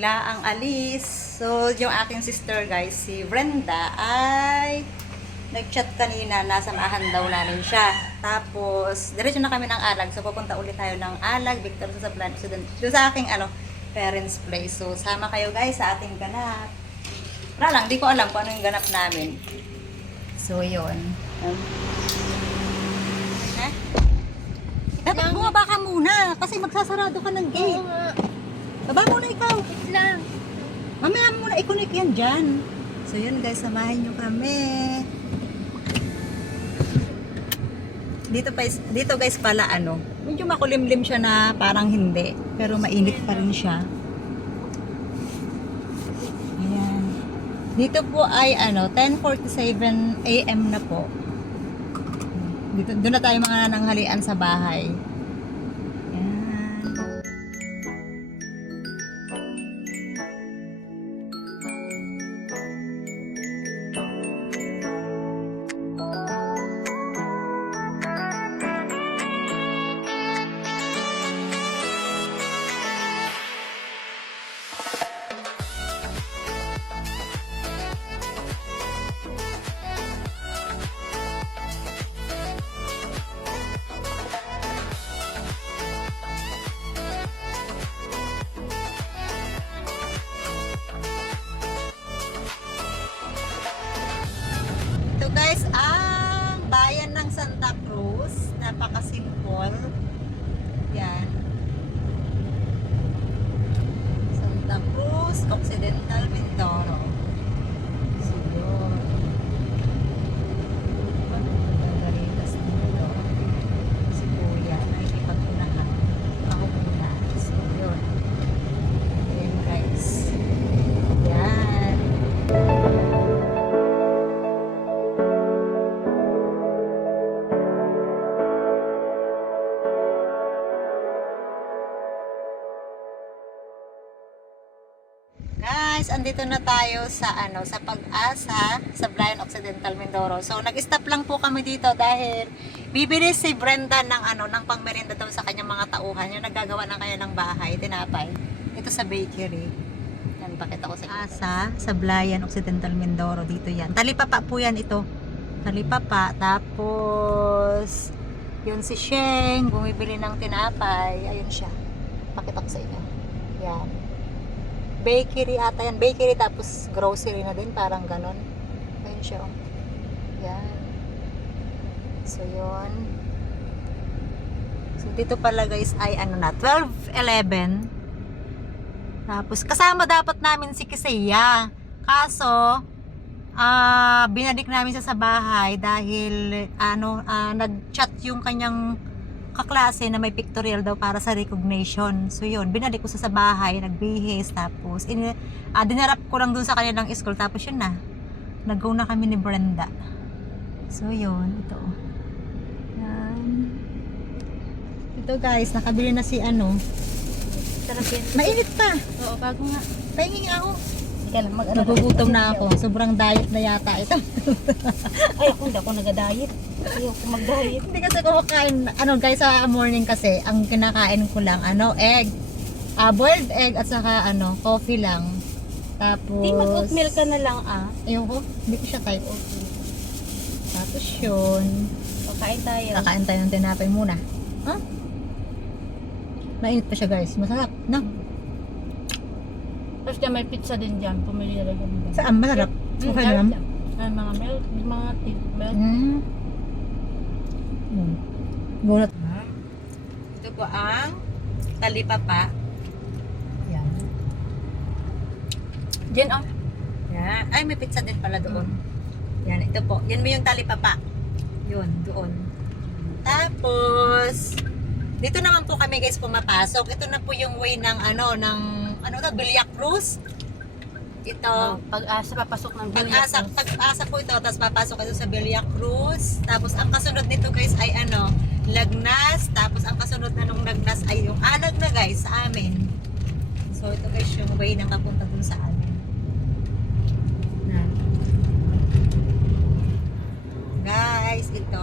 bigla ang alis. So, yung aking sister guys, si Brenda, ay nag-chat kanina na samahan daw namin siya. Tapos, diretso na kami ng Alag. So, pupunta ulit tayo ng Alag, Victor sa plan. So, dun, dun sa aking ano, parents place. So, sama kayo guys sa ating ganap. Wala lang, di ko alam kung ano yung ganap namin. So, yun. Um? Dapat bumaba ka muna kasi magsasarado ka ng gate. nga. Baba muna ikaw. Wait lang. Mamaya muna i-connect yan dyan. So yun guys, samahin nyo kami. Dito, pa, dito guys pala ano, medyo makulimlim siya na parang hindi. Pero mainit pa rin siya. Ayan. Dito po ay ano, 10.47 a.m. na po. Dito, doon na tayo mga nananghalian sa bahay. Guys, andito na tayo sa ano, sa Pag-asa, sa Blind Occidental Mindoro. So, nag-stop lang po kami dito dahil bibili si Brenda ng ano, ng pangmerienda daw sa kanyang mga tauhan. Yung naggagawa ng kanya ng bahay, tinapay. Ito sa bakery. Yan, pakita ko sa inyo. Asa, sa Blayan Occidental Mindoro. Dito yan. Talipapa po yan ito. Talipapa. Tapos, yun si Sheng, bumibili ng tinapay. Ayun siya. Pakita ko sa inyo. Yan bakery ata yan. Bakery tapos grocery na din. Parang ganon. Ayun siya. oh. Yan. So, yun. So, dito pala guys ay ano na. 12.11. Tapos, kasama dapat namin si Kisaya. Kaso, ah binalik namin siya sa bahay dahil ano ah, nag-chat yung kanyang kaklase na may pictorial daw para sa recognition. So yun, binalik ko sa sa bahay, nagbihis, tapos in, ah, dinarap ko lang dun sa kanilang school, tapos yun na. Nag-go na kami ni Brenda. So yun, ito. Yan. Ito guys, nakabili na si ano. Sarap yan. Mainit pa. Oo, bago nga. Pahingi ako. Nagugutom na ako. Sobrang diet na yata ito. Ay, ako hindi ako nag-diet. Ayoko mag-diet. Hindi kasi kumakain, ano guys, sa morning kasi, ang kinakain ko lang, ano, egg. Ah, boiled egg at saka, ano, coffee lang. Tapos, Di mag-oatmeal ka na lang ah. Ayoko, hindi ko siya type. Tapos yun, Pakain tayo. kakain tayo ng tinapay muna. Ha? Mainit pa siya guys, masarap. No? Tapos dyan may pizza din dyan. Pumili na lang. Saan? Masarap. Mm, Okay lang. dyan. Ay, mga milk, mga tea, milk. Mm. Mm. Bunot. Ito po ang talipapa. Yan. Jen, ah. Yan. Ay, may pizza din pala doon. Yan, ito po. Yan mo yung talipapa. Yun, doon. Tapos, dito naman po kami guys pumapasok. Ito na po yung way ng ano, ng, ano to, Bilya Cruz. Ito. Oh, pag-asa, papasok ng Pag-asa, pag-asa po ito, tapos papasok ito sa Bilya Cruz. Tapos ang kasunod nito guys ay ano, Lagnas. Tapos ang kasunod na nung Lagnas ay yung Alag na guys sa amin. So ito guys yung way na kapunta dun sa amin. Na. Guys, ito.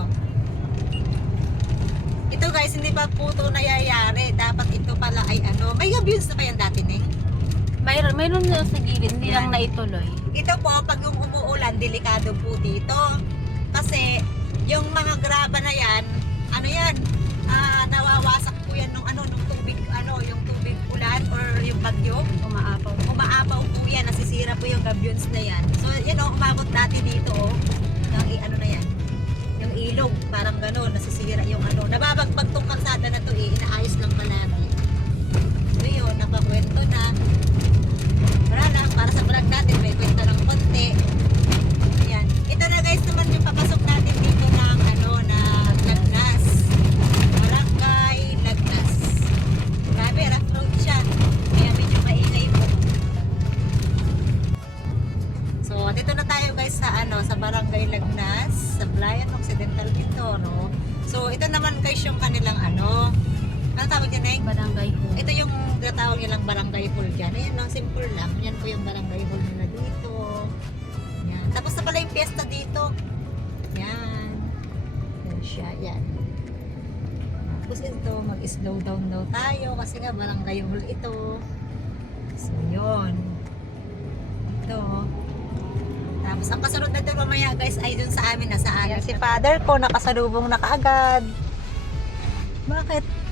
Ito guys, hindi pa po ito nayayari. Dapat ito pala ay ano. May abuse na ba yan dati? Mayroon, mayroon na sa gilid, hindi lang naituloy. Ito po, pag yung umuulan, delikado po dito. Kasi yung mga graba na yan, ano yan, ah, nawawasak po yan ng ano, ng tubig, ano, yung tubig ulan or yung bagyo. Umaapaw. Umaapaw po yan, nasisira po yung gabions na yan. So, yan o, umabot dati dito o, yung ano na yan, yung ilog, parang gano'n, nasisira yung ano. Nababagbag tong kalsada na to eh, inaayos lang palagi. So yun, napakwento na. Wala lang, para sa vlog natin, may kwento ng konti. Yan. Ito na guys naman yung papasok natin dito ng ano, na Lagnas. Barangay Lagnas. Grabe, rough road siya. Kaya medyo maingay. So, dito na tayo guys sa ano, sa Barangay Lagnas, sa Blayan Occidental Mindoro. So, ito naman guys yung kanilang ano, ano tawag yan, Neng? Barangay ho. Ito yung tinatawag nilang barangay hall dyan. Ayan lang, simple lang. Yan po yung barangay hall nila dito. Yan. Tapos na pala yung fiesta dito. Yan. Yan siya. Yan. Tapos ito, mag-slow down daw tayo kasi nga barangay hall ito. So, yun. Ito. Tapos ang kasunod na doon mamaya guys ay dun sa amin na sa amin. Si father ko nakasalubong na kaagad. Bakit?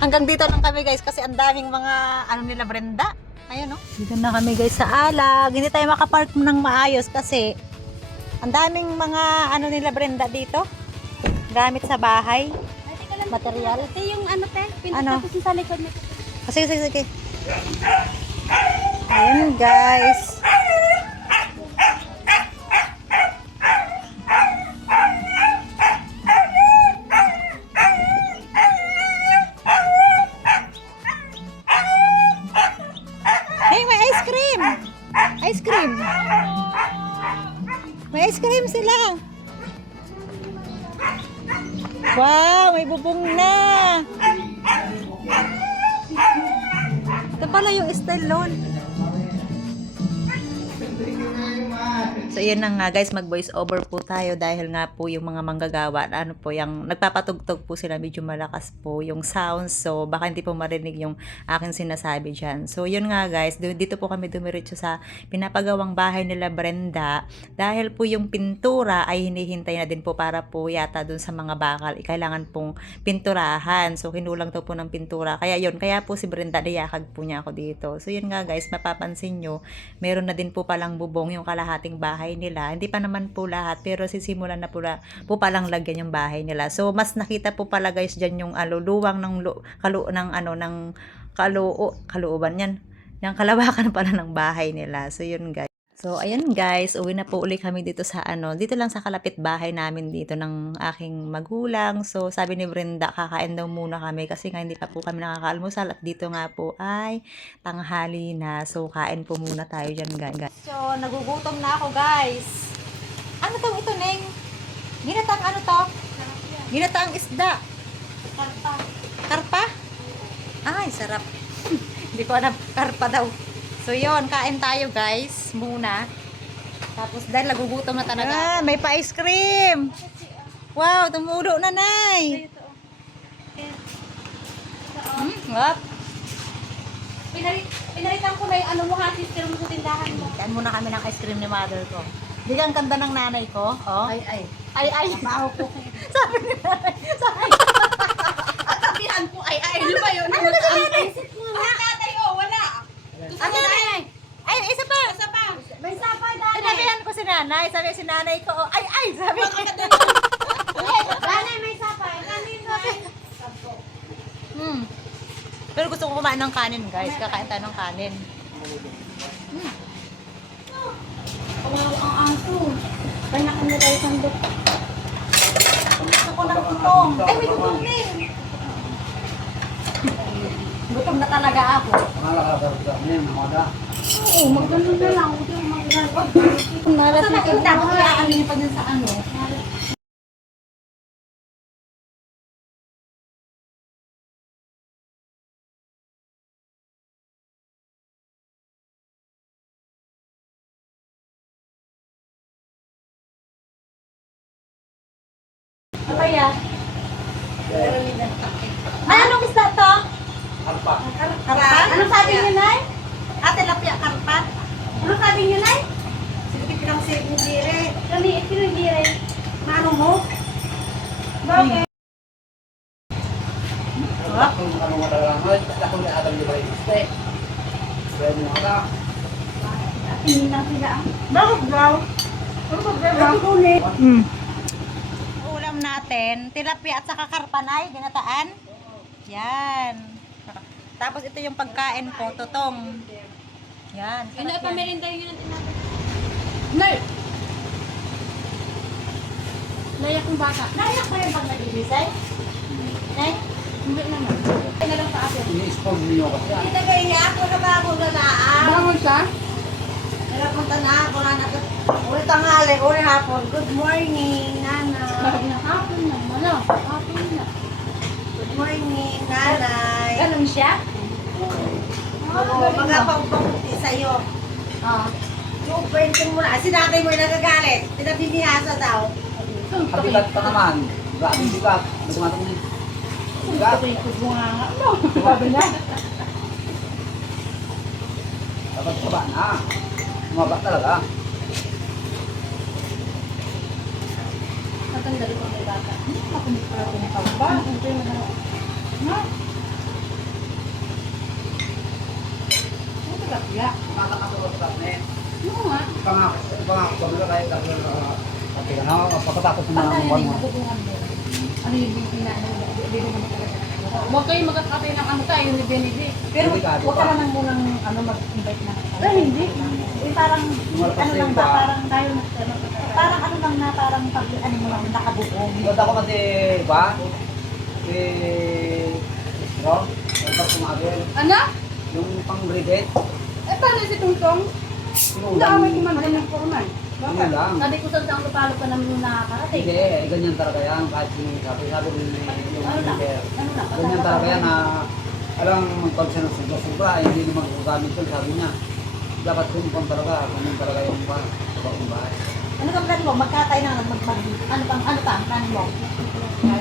Hanggang dito lang kami guys kasi ang daming mga ano nila Brenda. Ayun no. Dito na kami guys sa alag. Hindi tayo makapark ng maayos kasi ang daming mga ano nila Brenda dito. Gamit sa bahay. Material. Ito yung ano te, Ano? pinatapos sa likod nito. Ah, Sige, sige, sige. Ayun guys. Wow, may bubong na! Ito pala yung style loan. So yun na nga guys, mag voice over po tayo dahil nga po yung mga manggagawa, ano po, yung nagpapatugtog po sila, medyo malakas po yung sounds. So baka hindi po marinig yung aking sinasabi dyan. So yun nga guys, dito po kami dumiretso sa pinapagawang bahay nila Brenda dahil po yung pintura ay hinihintay na din po para po yata dun sa mga bakal. eh, Kailangan pong pinturahan. So kinulang daw po ng pintura. Kaya yun, kaya po si Brenda niyakag po niya ako dito. So yun nga guys, mapapansin nyo, meron na din po palang bubong yung kalahating bahay nila. Hindi pa naman po lahat, pero sisimulan na po, la, po palang lagyan yung bahay nila. So mas nakita po pala guys dyan yung aluluwang ng lu, kalu ng ano ng kaloo kalooban yan. Yung kalawakan pala ng bahay nila. So yun guys. So, ayan guys, uwi na po uli kami dito sa ano, dito lang sa kalapit bahay namin dito ng aking magulang. So, sabi ni Brenda, kakain daw muna kami kasi nga hindi pa po kami nakakaalmusal at dito nga po ay tanghali na. So, kain po muna tayo dyan guys. So, nagugutom na ako guys. Ano tong ito, Neng? Ginatang ano to? Ginatang isda. Karpa. Karpa? Ay, sarap. Hindi ko alam, karpa daw. So yun, kain tayo guys, muna. Tapos dahil nagugutom na talaga. Ah, may pa-ice cream. Wow, tumulo na, Nay. Hmm, wap. Pinalit, pinalitan ko na yung ano mo ha, sister mo sa tindahan mo. Kain muna kami ng ice cream ni mother ko. Di ang ganda ng nanay ko, oh. Ay, ay. ay. ay. Baho po. Sabi ni nanay, sabi. Sabihan ko, ay, ay. Ano ba yun? Ano ba yun? Oh, wala. Gusto Ano na? na Ay, isa pa. Isa pa. May sapay dati. Sinabihan ko si nanay, sabi si nanay ko, oh, ay, ay, sabi. Dati may sapay. Kanino? Hmm. Pero gusto ko kumain ng kanin, guys. Kakain tayo ng kanin. Kawawa ang aso. Kanya ka na tayo sandok. Gusto ko ng gutom. Ay, may gutom din. Gutom na talaga ako. Oo, magano na lang. Huwag yung magano. Malas na kita ko kaya ano pa dyan sa ano. Ano kaya? Ay, anong isda to? Karpa. Karpa? Ano sabi niyo, Nay? Ano sabi niyo, Nay? Sige, pinang save mo dire. Kami, pinagire. Mano mo? Bakit? Kung ano mo talaga, ako na atam di ba yung eh. Pwede mo ka. Tingin lang sila. ah. Bakit daw? Ano. Mm. Ulam natin, tilapia at saka karpanay, ginataan. Yan. Tapos ito yung pagkain ko, tutong. Yan. Ano, sarap yan. ipamerinda yun natin natin. Nay! Nay, akong bata. Naiyak mo yung pag nag-ibisay? Nay? Hindi naman. Ay na lang sa atin. Ini-spawn niyo kasi. Kita kayo niya ako na bago na naan. Bangon siya? Nalapunta na ako na nag... Uli tanghali, uli hapon. Good morning, Nana. Bakit na hapon na? Wala. Hapon na. Good morning, Nanay. Ganun siya? Oo, magapang-pangti sa'yo. Ah. Yung painting mo na. Si nanay mo yung nagagalit. Pinabinihasa daw. Kabigat pa naman. Grabe bigat. Nagmatong ni. Bigat. Sabi na. Dapat baba na. Bumaba talaga. Natanggal ko may bata. Hindi makunik pa ako ng tawag ba? Hindi mo na. Na? Ano ba kaya? Nakakasuot ka na eh. Oo nga. Pangako. Pangako ko nila kahit ka na, pagkatapos mo na ng rin, mo. Ano yung pinaano mo? Hindi mo naman talaga. Huwag kayo magkakatay ng ano tayo, ni Benedict. Pero huwag ka naman munang ano, mag-invite na. Ay, hindi. Eh, parang, ano lang ba, parang tayo na, parang ano lang na, parang pag, ano mo lang, nakabubong. Ba't ako kasi, ba? Eh, bro, tapos kumagil. Ano? Yung pang-brigade, Eh, paano si Tungtong? Hindi ako may kumanda ng formal. Yun lang. Sabi ko sa ang lupalo ka namin nakakarating. Hindi, eh, ganyan talaga yan. Kahit yung sabi, sabi ko yung yung Ano lang? leader. Ano lang? Ganyan talaga yan na alam pag siya ng sobra-sobra, eh, hindi naman magagamit yun, sabi niya. Dapat kumpang talaga, ganyan talaga yung ba, sa bagong bahay. Ano kang plan mo? Magkatay na, mag, mag, ano pang, ano pa, ang plan mo?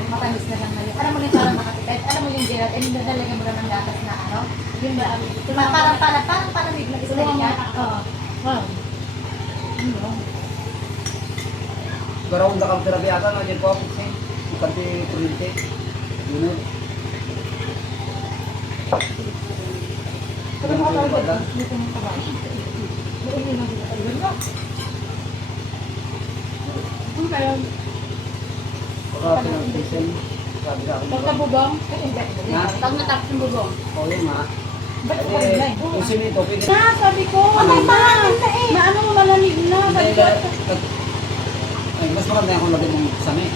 Matamis na lang ngayon. Alam mo yung parang makatipid. Alam mo yung Gerald, and dadalagyan mo lang ng gatas na ano? Yun ba? Parang, parang, parang, parang, parang, nag-stay niya. Oo. Wow. Garawang dakang therapy ata, no, dyan po ako kasi. Yung kanti kuryente. Yun yun. Pero mga talaga, dito mo pa ba? Doon yun ang ayun na. Ano kayo? Baka. Pagkabubong? Ay, hindi. hindi. Na? Pag natapos yung bubong. Oo, yun nga. Ba't ko pa rin na Eh, eh? yung simento, pwede. Na, sabi ko. Ano ba? na? Maano mo malamig na. Sabi ko. Mas maganda yung lagyan mong sami.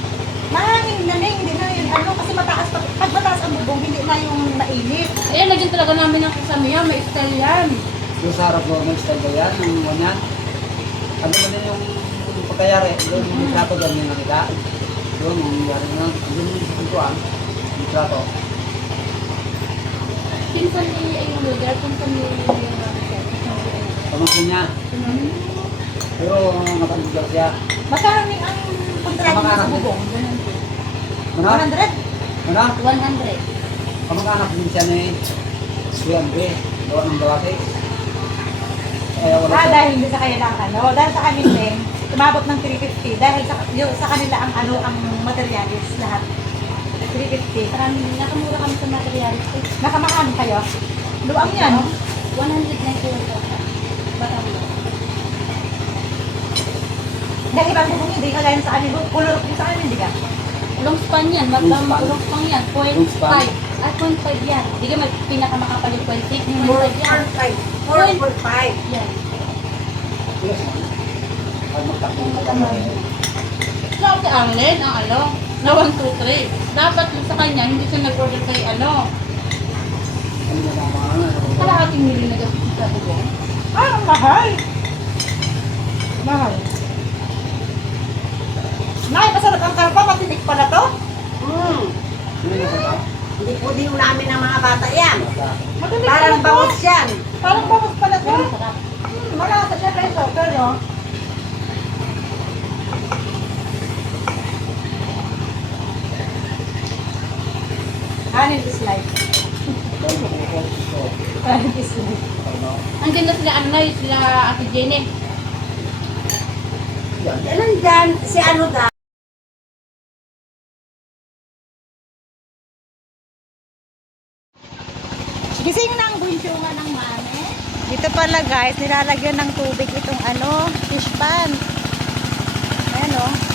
Mahangin na na, hindi na yun. Ano, kasi mataas pa. Pag mataas ang bubong, hindi na yung mainit. Ayan, lagyan talaga namin ng kasamiya. May style yan. Yung sa harap ko, mag-style ba yan? Yung ganyan? Ano ba din yung pagkayari? Doon yung trato doon yung nakita. Doon, yung nangyari na. Doon yung pintuan. Yung trato. Pinsan ni ay yung lugar. Pinsan ni yung Pamangkin niya. Pero matanggal daw siya. Yung ang mo sa bubong? Ganun din. Mana? 100? Mana? 100. Kamag-anak din siya ni Kuya Andre. Gawa ng gawate. Kaya wala Ah, dahil hindi sa kanilang ano. Dahil sa amin din, umabot ng 350. Dahil sa, yung, sa kanila ang ano, ang materialis lahat. 350. Parang nakamura kami sa materials. Nakamakano kayo? Luang yan. 100 na yung Batang Dahil ibang bubong hindi kagaya sa amin. Kulor yung sa amin, hindi ka? Long span yan. Span. long span yan. Point Long span. five. At point five yan. Hindi ka mag pinakamakapal yung point six. Point five yan. 4.5. 4.5. Yan. So, si Arlen, ang ano, na 1, 2, 3. Dapat yung sa kanya, hindi siya nag-order kay ano. Ano ano. Kalahating mili na gastos sa bubong. Ah, mahal. Mahal. Nay, masarap ang karpa. Matinik pala to. Na ba? Hindi po din namin ng mga bata yan. Matinik Parang pala to. bangus yan. Parang bangus pala to. Hmm, malasa siya peso. Pero, Hanin is life. Bukod ito. Ano? Andyan na sila, ano na, sila Ate Jenny. Yan. Ilan dyan? Si ano da? Gising ng bunsyunga ng mami. Dito pala guys, nilalagyan ng tubig itong ano, fish pan. Ayan oh. o. Puno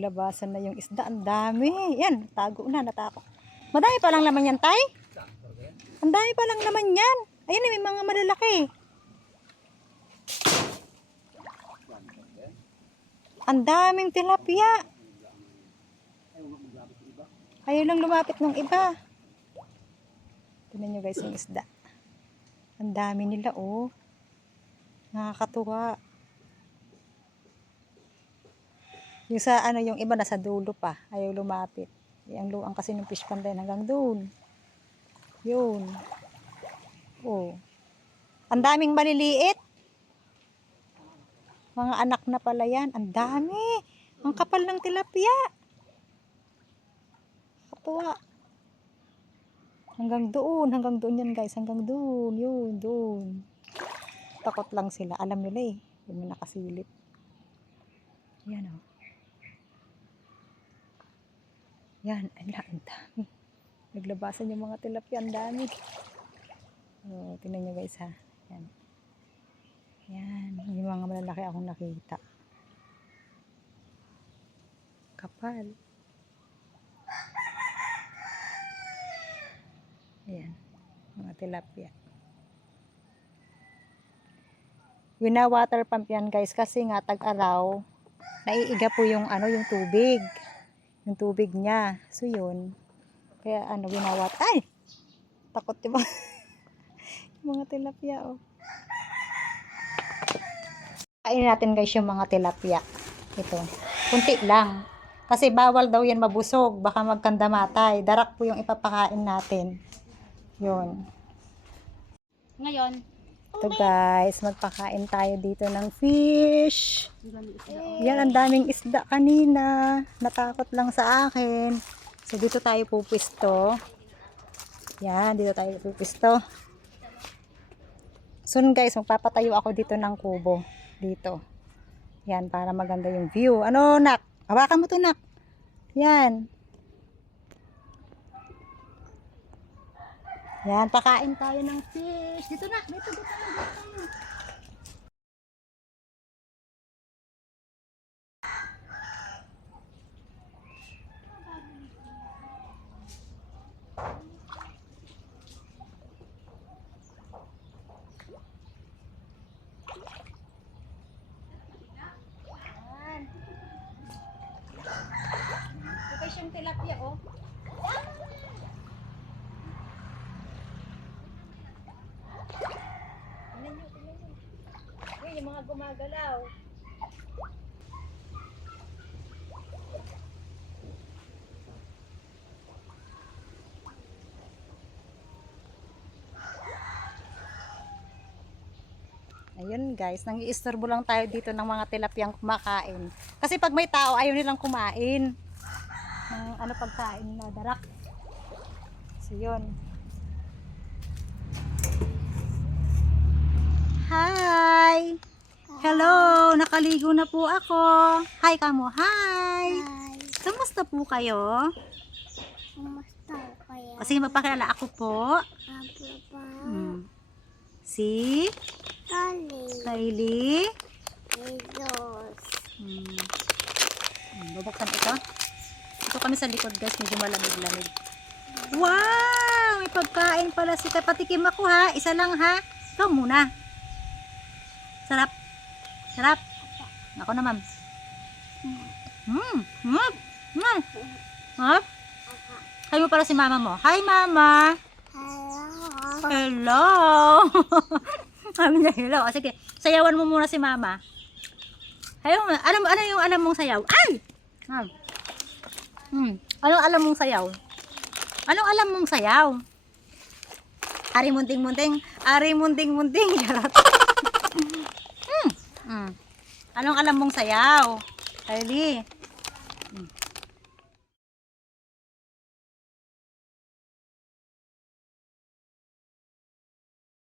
Naglabasan na yung isda. Ang dami. Yan, tago na, natakot. Madami pa lang laman yan, tay? Ang dami pa lang laman yan. Ayun, may mga malalaki. Ang daming tilapia. Ayaw lang lumapit ng iba. Tignan nyo guys yung isda. Ang dami nila oh. Nakakatuwa. Yung sa ano, yung iba nasa dulo pa. Ayaw lumapit. Yung luang kasi ng fish pan din hanggang doon. Yun. Oh. Ang daming maliliit. Mga anak na pala yan. Ang dami. Ang kapal ng tilapia. Katuwa. Hanggang doon. Hanggang doon yan guys. Hanggang doon. Yun. Doon. Takot lang sila. Alam nila eh. Mo nakasilip. Yan o. Oh. Yan, ala, ang dami. Naglabasan yung mga tilapia, ang dami. Oh, tingnan nyo guys ha. Yan. Yan, yung mga malalaki akong nakita. Kapal. Ayan, mga tilapia. Wina-water pump yan guys kasi nga tag-araw, naiiga po yung ano yung tubig yung tubig niya. So yun. Kaya ano, winawat. Ay! Takot yung mga, yung mga tilapia, oh. Kainin natin guys yung mga tilapia. Ito. Kunti lang. Kasi bawal daw yan mabusog. Baka magkandamatay. Darak po yung ipapakain natin. Yun. Ngayon, Ito guys, magpakain tayo dito ng fish. Yan, ang daming isda kanina. Natakot lang sa akin. So, dito tayo pupisto. Yan, dito tayo pupisto. Soon guys, magpapatayo ako dito ng kubo. Dito. Yan, para maganda yung view. Ano, nak? Hawakan mo to, nak. Yan. Yan, pakain tayo ng fish. Dito na, dito, dito, dito. Yan. Ito siyang tilapia, oh. Tingnan nyo, tingnan nyo. Uy, yung mga gumagalaw. Ayun guys, nang iistorbo lang tayo dito ng mga tilapiyang kumakain. Kasi pag may tao, ayaw nilang kumain. Ng ano pagkain na darak. So yun. Hi! Hello! Nakaligo na po ako. Hi kamo, hi! Kamusta po kayo? Kumusta kaya? O sige, magpakilala ako po. Apo pa. Hmm. Si Kali. Kylie. Idos. Hmm. Hmm, Bubuksan ito. Ito kami sa likod guys, medyo malamig-lamig. Wow! May pagkain pala si Patikim ako ha. Isa lang ha. Ikaw muna. Sarap. Sarap. Ako naman. Hmm. Hmm. Hmm. Ha? Hi mo pala si mama mo. Hi mama. Hello. Hello. Hello. O, sige, sayawan mo muna si mama. Mo, ano, ano yung alam mong sayaw? Ay! Ah. Hmm. Anong alam mong sayaw? Anong alam mong sayaw? Ari munting munting, ari munting munting. Charot. Hmm. Anong alam mong sayaw? Kylie.